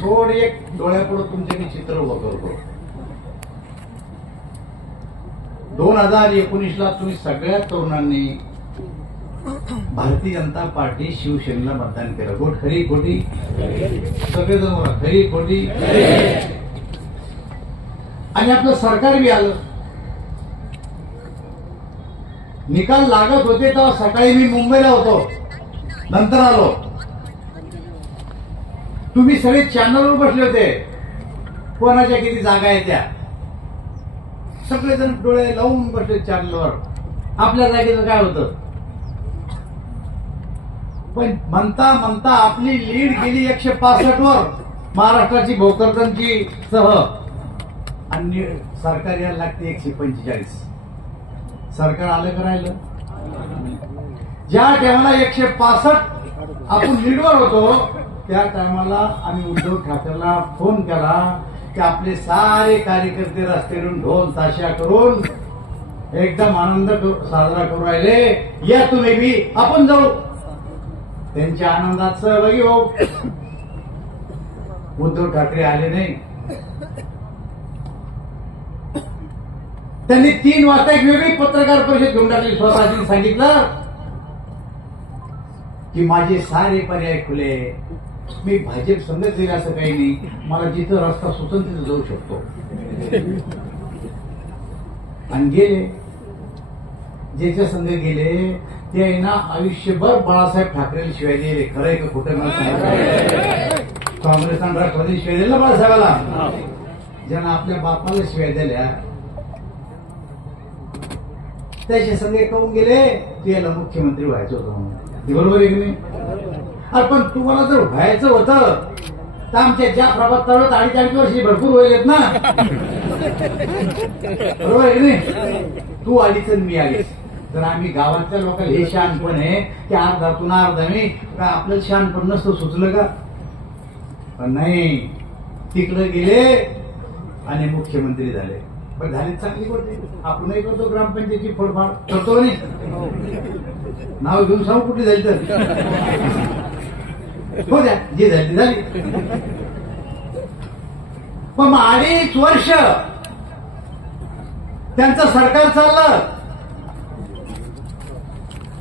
थोडे एक डोळ्यापुढे तुमचे मी चित्र उभं करतो. 2019ला तुम्ही सगळ्या तरुणांनी भारतीय जनता पार्टी शिवसेनेला मतदान केलं. गोट खरी खोटी? सगळेजण बोला खरी खोटी. आणि आपलं सरकार बी आलं. निकाल लागत होते तेव्हा सकाळी मी मुंबईला होतो, नंतर आलो. तुम्ही सगळे चॅनलवर बसले होते, कोणाच्या किती जागा आहे त्या. सगळेजण डोळे लावून बसले चॅनलवर. आपल्या जागेचं काय होतं? पण म्हणता म्हणता आपली लीड गेली 165 वर महाराष्ट्राची भोकरदनची सह, आणि सरकार यायला लागते 145. सरकार आलं का राहिलं? ज्या टायमाला 165 आपण लीडवर होतो त्या टायमाला आम्ही उद्धव ठाकरेला फोन केला की आपले सारे कार्यकर्ते रस्त्यावरून ढोल ताशा करून एकदम आनंद साजरा करू राहिले, या तुम्ही बी आपण जाऊ. त्यांच्या आनंदात सहभागी हो. उद्धव ठाकरे आले नाही. त्यांनी 3 वाजता एक वेगळी पत्रकार परिषद घेऊन टाकली. स्वतःची सांगितलं की माझे सारे पर्याय खुले, मी भाजप संघच गेले असं काही नाही, मला जिथं रस्ता सुचन तिथं जाऊ शकतो. आणि गेले. ज्याच्या संघ गेले ते ना आयुष्यभर बाळासाहेब ठाकरेला शिवाय दिले. खरंय का खोटं? मला सांगितलं काँग्रेस आणि राष्ट्रवादी शिवाय दिला बाळासाहेबाला. ज्यांना आपल्या बापाला शिवाय दिल्या त्याचे संघ कहून गेले ते याला मुख्यमंत्री व्हायचं होतं म्हणून. बरोबर आहे की नाही? अरे पण तुम्हाला जर व्हायचं होतं तर आमच्या ज्या प्रभात तळत 48 वर्षी भरपूर होईल ना. बरोबर आहे की नाही? तू आलीच मी आलीस. तर आम्ही गावातल्या लोकांना हे शहाणपण आहे की अर्धातून अर्धाने का आपलं शहाणपण नसतं सुचलं का? पण नाही, तिकडे गेले आणि मुख्यमंत्री झाले. पण झाली चांगली गोष्ट. आपणही करतो ग्रामपंचायतीची फोडफाड करतो नाही. नाव घेऊन सांगू कुठे जाईल तर हो द्या, जे झाली झाली. पण 2.5 वर्ष त्यांचं सरकार चाललं.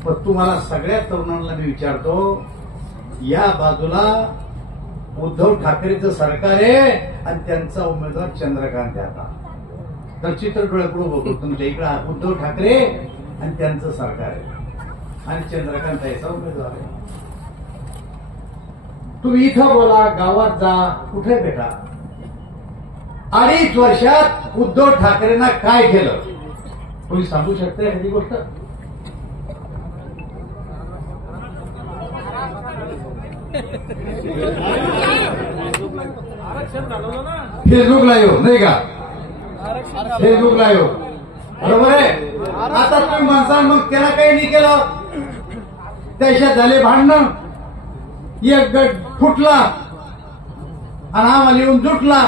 पण तुम्हाला सगळ्या तरुणांना मी विचारतो, या बाजूला उद्धव ठाकरेचं सरकार आहे आणि त्यांचा उमेदवार चंद्रकांत आहे. आता तर चित्र डोळ्यापुढे बघू. तुमच्या इकडे उद्धव ठाकरे आणि त्यांचं सरकार आहे आणि चंद्रकांत याचा उमेदवार आहे. तुम्ही इथं बोला, गावात जा, कुठे भेटा. 2.5 वर्षात उद्धव ठाकरेंना काय केलं कोणी सांगू शकते एखादी गोष्ट? फेसबुकला येऊ नाही का? फेसबुकला येऊ. बरोबर आहे. आता तुम्ही म्हणता मग त्याला काही नाही केलं, त्याच्यात झाले भांडणं, एक गट फुटला आणि आम्हाला येऊन जुटला.